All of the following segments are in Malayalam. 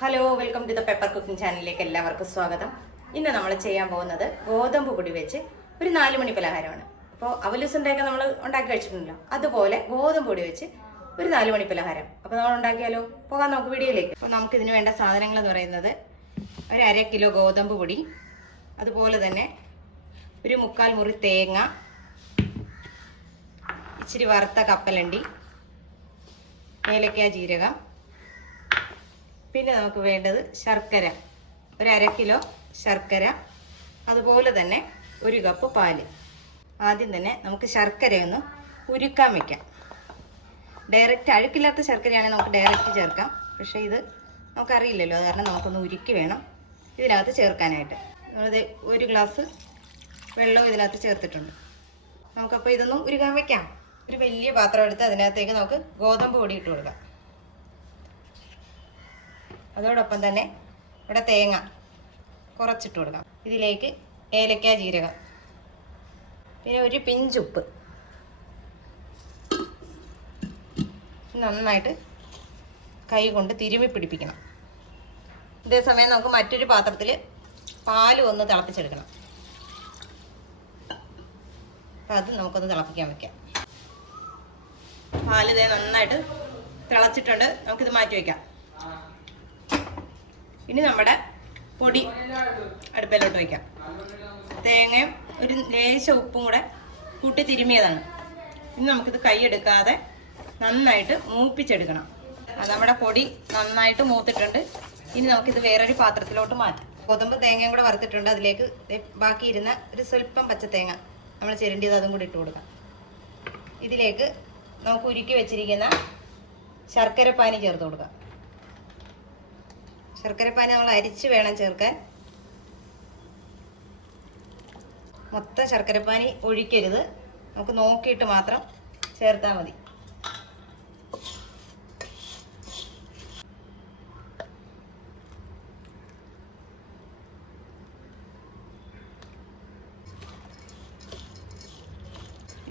Hello welcome to the pepper cooking ചാനലിലേക്ക് എല്ലാവർക്കും സ്വാഗതം. ഇന്ന് നമ്മൾ ചെയ്യാൻ പോകുന്നത് ഗോതമ്പ് പൊടി വെച്ച് ഒരു നാല് മണി പലഹാരമാണ്. അപ്പോൾ അവലുസുണ്ടൊക്കെ നമ്മൾ ഉണ്ടാക്കി കഴിച്ചിട്ടുണ്ടല്ലോ. അതുപോലെ ഗോതമ്പ് പൊടി വെച്ച് ഒരു നാല് മണി പലഹാരം. അപ്പോൾ നമ്മൾ ഉണ്ടാക്കിയാലോ? പോകാം നമുക്ക് വീഡിയോയിലേക്ക്. അപ്പോൾ നമുക്ക് ഇതിന് വേണ്ട സാധനങ്ങൾ എന്ന് പറയുന്നത് ഒരു അര കിലോ ഗോതമ്പ് പൊടി അതുപോലെ തന്നെ ഒരു മുക്കാൽ മുറി തേങ്ങ ഇച്ചിരി വറുത്ത കപ്പലണ്ടി ഏലക്ക ജീരകം പിന്നെ നമുക്ക് വേണ്ടത് ശർക്കര. ഒരു അര കിലോ ശർക്കര. അതുപോലെ തന്നെ ഒരു കപ്പ് പാൽ. ആദ്യം തന്നെ നമുക്ക് ശർക്കരയൊന്ന് ഉരുക്കാൻ വയ്ക്കാം ഡയറക്റ്റ് അഴുക്കില്ലാത്ത ശർക്കരയാണെങ്കിൽ നമുക്ക് ഡയറക്റ്റ് ചേർക്കാം. പക്ഷേ ഇത് നമുക്കറിയില്ലല്ലോ. കാരണം നമുക്കൊന്ന് ഉരുക്കി വേണം ഇതിനകത്ത് ചേർക്കാനായിട്ട്. നമ്മളിത് ഒരു ഗ്ലാസ് വെള്ളവും ഇതിനകത്ത് ചേർത്തിട്ടുണ്ട്. നമുക്കപ്പോൾ ഇതൊന്ന് ഉരുക്കാൻ വയ്ക്കാം ഒരു വലിയ പാത്രം എടുത്ത് അതിനകത്തേക്ക് നമുക്ക് ഗോതമ്പ് പൊടി ഇട്ട് കൊടുക്കാം. അതോടൊപ്പം തന്നെ ഇവിടെ തേങ്ങ കുറച്ചിട്ട് കൊടുക്കാം. ഇതിലേക്ക് ഏലക്ക ജീരകം. പിന്നെ ഒരു പിഞ്ചുപ്പ് നന്നായിട്ട് കൈ കൊണ്ട് തിരുമി പിടിപ്പിക്കണം. ഇതേസമയം നമുക്ക് മറ്റൊരു പാത്രത്തിൽ പാൽ ഒന്ന് തിളപ്പിച്ചെടുക്കണം. അപ്പം അത് നമുക്കൊന്ന് തിളപ്പിക്കാൻ വയ്ക്കാം ഇതേ നന്നായിട്ട് തിളച്ചിട്ടുണ്ട്. നമുക്കിത് മാറ്റി വയ്ക്കാം ഇനി നമ്മുടെ പൊടി അടുപ്പിലോട്ട് വയ്ക്കാം തേങ്ങയും ഒരു ലേശ ഉപ്പും കൂടെ കൂട്ടി തിരുമിയതാണ്. ഇനി നമുക്കിത് കൈയെടുക്കാതെ നന്നായിട്ട് മൂപ്പിച്ചെടുക്കണം. നമ്മുടെ പൊടി നന്നായിട്ട് മൂത്തിട്ടുണ്ട്. ഇനി നമുക്കിത് വേറൊരു പാത്രത്തിലോട്ട് മാറ്റാം. ഗോതമ്പ് തേങ്ങയും കൂടെ വറുത്തിട്ടുണ്ട്. അതിലേക്ക് ബാക്കിയിരുന്ന ഒരു സ്വല്പം പച്ച തേങ്ങ നമ്മൾ ചിരണ്ടിയത് അതും കൂടി ഇട്ട് കൊടുക്കാം. ഇതിലേക്ക് നമുക്ക് ഉരുക്കി വെച്ചിരിക്കുന്ന ശർക്കര പാനി ചേർത്ത് കൊടുക്കാം. ശർക്കരപ്പാനി നമ്മൾ അരിച്ച് വേണം ചേർക്കാൻ. മൊത്തം ശർക്കരപ്പാനി ഒഴിക്കരുത്. നമുക്ക് നോക്കിയിട്ട് മാത്രം ചേർത്താൽ മതി.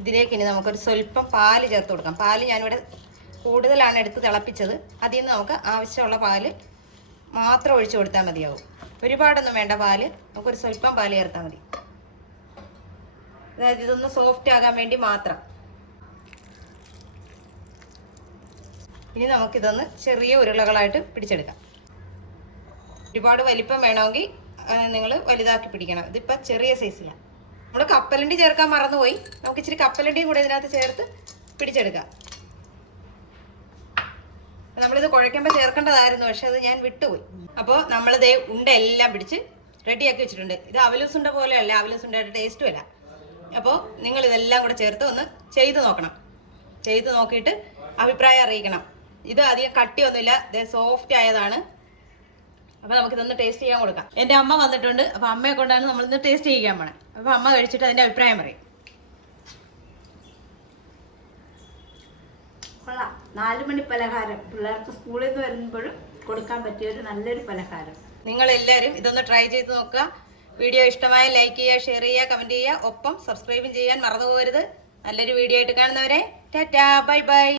ഇതിലേക്ക് ഇനി നമുക്കൊരു സ്വല്പം പാൽ ചേർത്ത് കൊടുക്കാം. പാൽ ഞാനിവിടെ കൂടുതലാണ് എടുത്ത് തിളപ്പിച്ചത്. അതിൽ നിന്ന് നമുക്ക് ആവശ്യമുള്ള പാൽ മാത്രം ഒഴിച്ചു കൊടുത്താൽ മതിയാവും. ഒരുപാടൊന്നും വേണ്ട പാൽ. നമുക്കൊരു സ്വല്പം പാൽ ചേർത്താൽ മതി. അതായത് ഇതൊന്ന് സോഫ്റ്റ് ആകാൻ വേണ്ടി മാത്രം. ഇനി നമുക്കിതൊന്ന് ചെറിയ ഉരുളകളായിട്ട് പിടിച്ചെടുക്കാം. ഒരുപാട് വലിപ്പം വേണമെങ്കിൽ നിങ്ങൾ വലുതാക്കി പിടിക്കണം. ഇതിപ്പോൾ ചെറിയ സൈസിലാണ് നമ്മൾ കപ്പലണ്ടി ചേർക്കാൻ മറന്നുപോയി. നമുക്ക് ഇച്ചിരി കപ്പലണ്ടിയും കൂടെ ഇതിനകത്ത് ചേർത്ത് പിടിച്ചെടുക്കാം. നമ്മളിത് കുഴയ്ക്കുമ്പോൾ ചേർക്കേണ്ടതായിരുന്നു പക്ഷെ അത് ഞാൻ വിട്ടുപോയി. അപ്പോൾ നമ്മളിത് ഉണ്ട എല്ലാം പിടിച്ച് റെഡിയാക്കി വെച്ചിട്ടുണ്ട്. ഇത് അവലൂസുണ്ട പോലെയല്ല അവലൂസുണ്ടയുടെ ടേസ്റ്റും അല്ല. അപ്പോൾ നിങ്ങൾ ഇതെല്ലാം കൂടെ ചേർത്ത് ഒന്ന് ചെയ്ത് നോക്കണം. ചെയ്ത് നോക്കിയിട്ട് അഭിപ്രായം അറിയിക്കണം. ഇത് അധികം കട്ടിയൊന്നുമില്ല ഇത് സോഫ്റ്റ് ആയതാണ്. അപ്പോൾ നമുക്കിതൊന്ന് ടേസ്റ്റ് ചെയ്യാൻ കൊടുക്കാം. എന്റെ അമ്മ വന്നിട്ടുണ്ട് അപ്പോൾ അമ്മയെ കൊണ്ടാണ് നമ്മളിന്ന് ടേസ്റ്റ് ചെയ്യാൻ പോണേ. അപ്പോൾ അമ്മ കഴിച്ചിട്ട് അതിന്റെ അഭിപ്രായം പറയും. കൊള്ളാം. നാല് മണി പലഹാരം. പിള്ളേർക്ക് സ്കൂളിൽ നിന്ന് വരുമ്പോഴും കൊടുക്കാൻ പറ്റിയ ഒരു നല്ലൊരു പലഹാരം. നിങ്ങൾ എല്ലാവരും ഇതൊന്ന് ട്രൈ ചെയ്ത് നോക്കുക. വീഡിയോ ഇഷ്ടമായ ലൈക്ക് ചെയ്യുക ഷെയർ ചെയ്യുക കമന്റ് ചെയ്യുക. ഒപ്പം സബ്സ്ക്രൈബ് ചെയ്യാൻ മറന്നു പോകരുത്. നല്ലൊരു വീഡിയോ ആയിട്ട് കാണുന്നവരെ. Tata bye bye